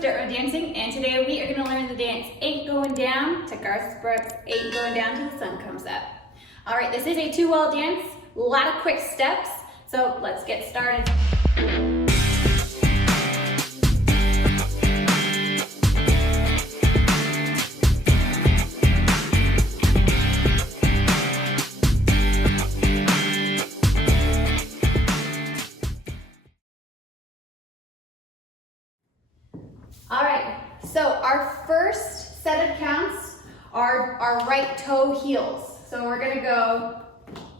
with Dirt Road Dancing, and today we are going to learn the dance Ain't Going Down to Garth Brooks' Ain't Going Down Till the Sun Comes Up. Alright, this is a two-wall dance, a lot of quick steps, so let's get started. Alright, so our first set of counts are our right toe heels. So we're going to go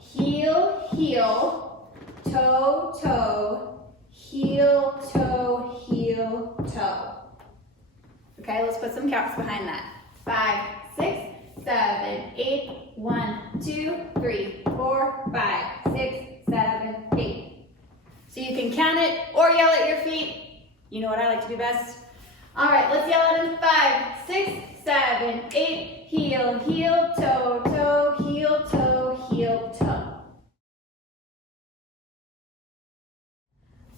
heel, heel, toe, toe, heel, toe, heel, toe. Okay, let's put some counts behind that. 5, 6, 7, 8, 1, 2, 3, 4, 5, 6, 7, 8. So you can count it or yell at your feet. You know what I like to do best. All right, let's yell at them. 5, 6, 7, 8, heel, heel, toe, toe, heel, toe, heel, toe.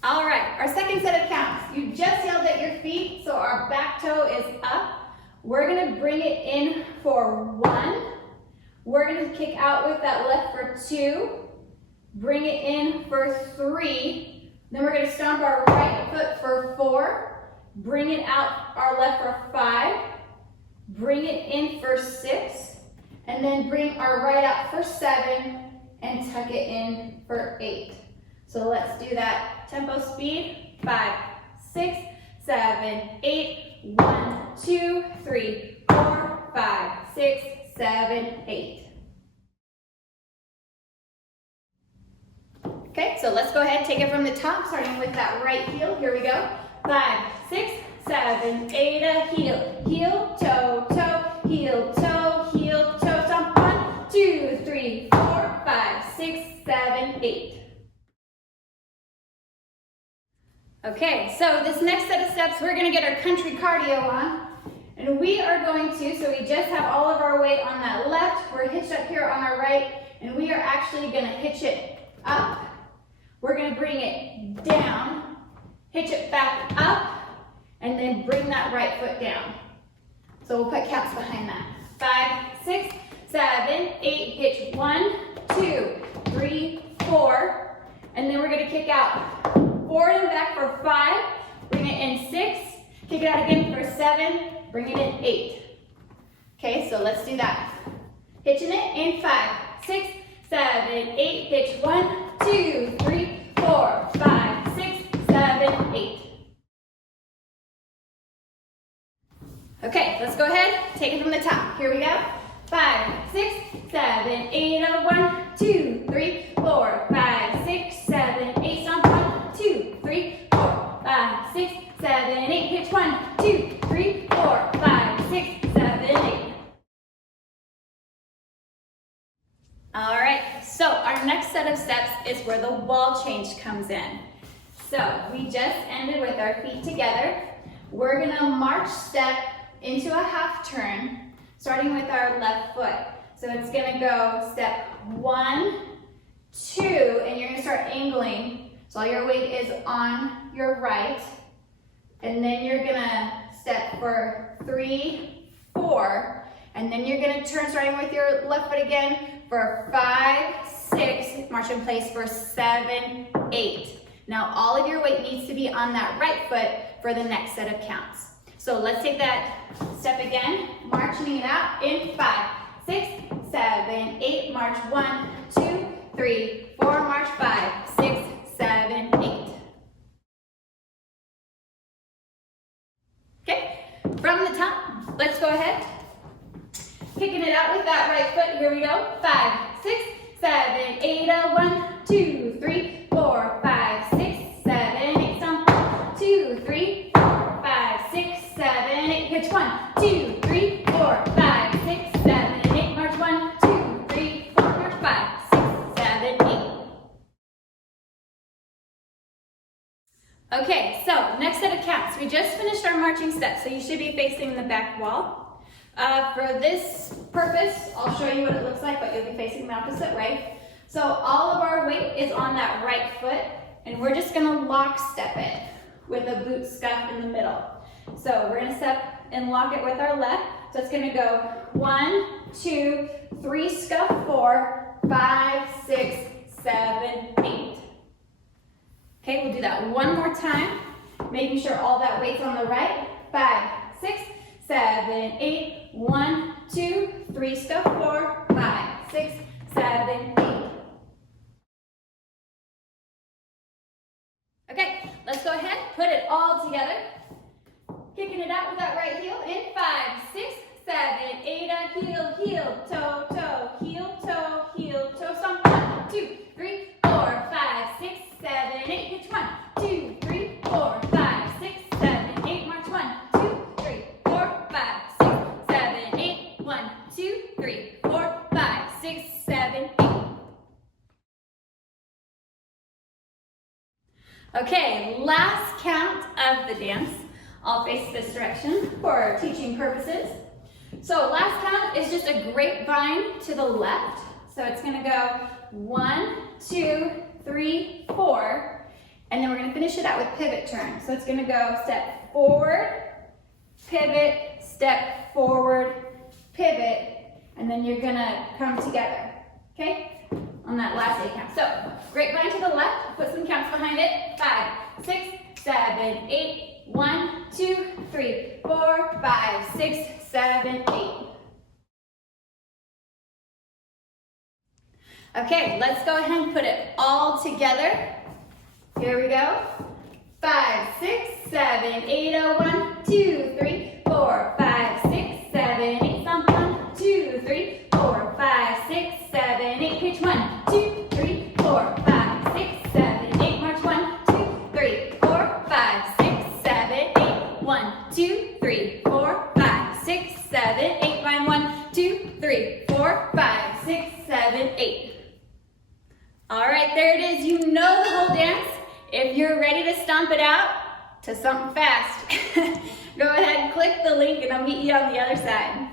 All right, our second set of counts. You just yelled at your feet, so our back toe is up. We're gonna bring it in for 1. We're gonna kick out with that left for 2. Bring it in for 3. Then we're gonna stomp our right foot for 4. Bring it out our left for 5, bring it in for 6, and then bring our right out for 7 and tuck it in for 8. So let's do that tempo speed. 5, 6, 7, 8, 1, 2, 3, 4, 5, 6, 7, 8. Okay, so let's go ahead and take it from the top, starting with that right heel. Here we go. 5, 6, 7, 8, a heel, heel, toe, toe, heel, toe, stomp. 1, 2, 3, 4, 5, 6, 7, 8. Okay, so this next set of steps, we're gonna get our country cardio on. And we are going to, so we just have all of our weight on that left, we're hitched up here on our right, and we are actually gonna hitch it up. We're gonna bring it down, hitch it back up, and then bring that right foot down. So we'll put counts behind that. 5, 6, 7, 8, hitch 1, 2, 3, 4, and then we're gonna kick out forward and back for 5, bring it in 6, kick it out again for 7, bring it in 8. Okay, so let's do that. Hitching it in 5, 6, 7, 8, hitch 1, 2, 3, 4, 5, 6, 7, 8. Okay, let's go ahead, take it from the top. Here we go. 5, 6, 7, 8, 1, 2, 3, 4, 5, 6, 7, 8, stomp. 1, 2, 3, 4, 5, 6, 7, 8, hitch 1, 2, 3, 4, 5, 6, 7, 8. All right, so our next set of steps is where the wall change comes in. So we just ended with our feet together. We're gonna march step into a half turn, starting with our left foot. So it's gonna go step 1, 2, and you're gonna start angling. So all your weight is on your right. And then you're gonna step for 3, 4, and then you're gonna turn starting with your left foot again for 5, 6, march in place for 7, 8. Now all of your weight needs to be on that right foot for the next set of counts. So let's take that step again, marching it out in 5, 6, 7, 8, march 1, 2, 3, 4, march 5, 6, 7, 8. Okay, from the top, let's go ahead. Kicking it out with that right foot, here we go. 5, 6, 7, 8, 1, 2, 3, 4, 5, 6, 7, 8, stomp. 2, 3, 4, 5, 6, 7, 8, hitch 1, 2, 3, 4, 5, 6, 7, 8, march 1, 2, 3, 4, march 5, 6, 7, 8. Okay, so next set of counts. We just finished our marching steps, so you should be facing the back wall. For this purpose, I'll show you what it looks like, but you'll be facing the opposite way. So all of our weight is on that right foot, and we're just gonna lock step it with a boot scuff in the middle. So we're gonna step and lock it with our left. So it's gonna go 1, 2, 3, scuff, 4, 5, 6, 7, 8. Okay, we'll do that one more time, making sure all that weight's on the right. 5, 6, 7, 8. 1, 2, 3, scuff, 4, 5, 6, 7, 8. Okay, let's go ahead, put it all together. Kicking it out with that right heel in 5, 6, 7, 8, a heel, heel, toe, toe, heel, toe, stomp. 1, 2, 3, 4, 5, 6, 7, 8. Hitch 1, 2, 3, 4, 5, 6, 7, 8. March 1, 2, 3, 4, 5, 6, 7, 8. 1, 2, 3, 4, 5, 6, 7, 8. Okay, last count of the dance. I'll face this direction for teaching purposes. So last count is just a grapevine to the left. So it's gonna go 1, 2, 3, 4, and then we're gonna finish it out with pivot turn. So it's gonna go step forward, pivot, step forward, pivot, and then you're gonna come together, okay? On that last 8 count. So grapevine to the left, put some counts behind it. 5, 6, 7, 8. 1, 2, 3, 4, 5, 6, 7, 8. Okay, let's go ahead and put it all together. Here we go. 5, 6, 7, 8, 1, 2, 3, 4, 5, 6, 7, 8. Stomp 1, 2, 3, 4, 5, 6, 7, 8. Pitch 1, 2, 3, 4, 5, 6, 7, 8. March 1, 2, 3, 4, 5, 6, 7, 8. 1, 2, 3, 4, 5, 6, 7, 8. Line 1, 2, 3, 4, 5, 6, 7, 8. All right, there it is. You know the whole dance. If you're ready to stomp it out to something fast, go ahead and click the link and I'll meet you on the other side.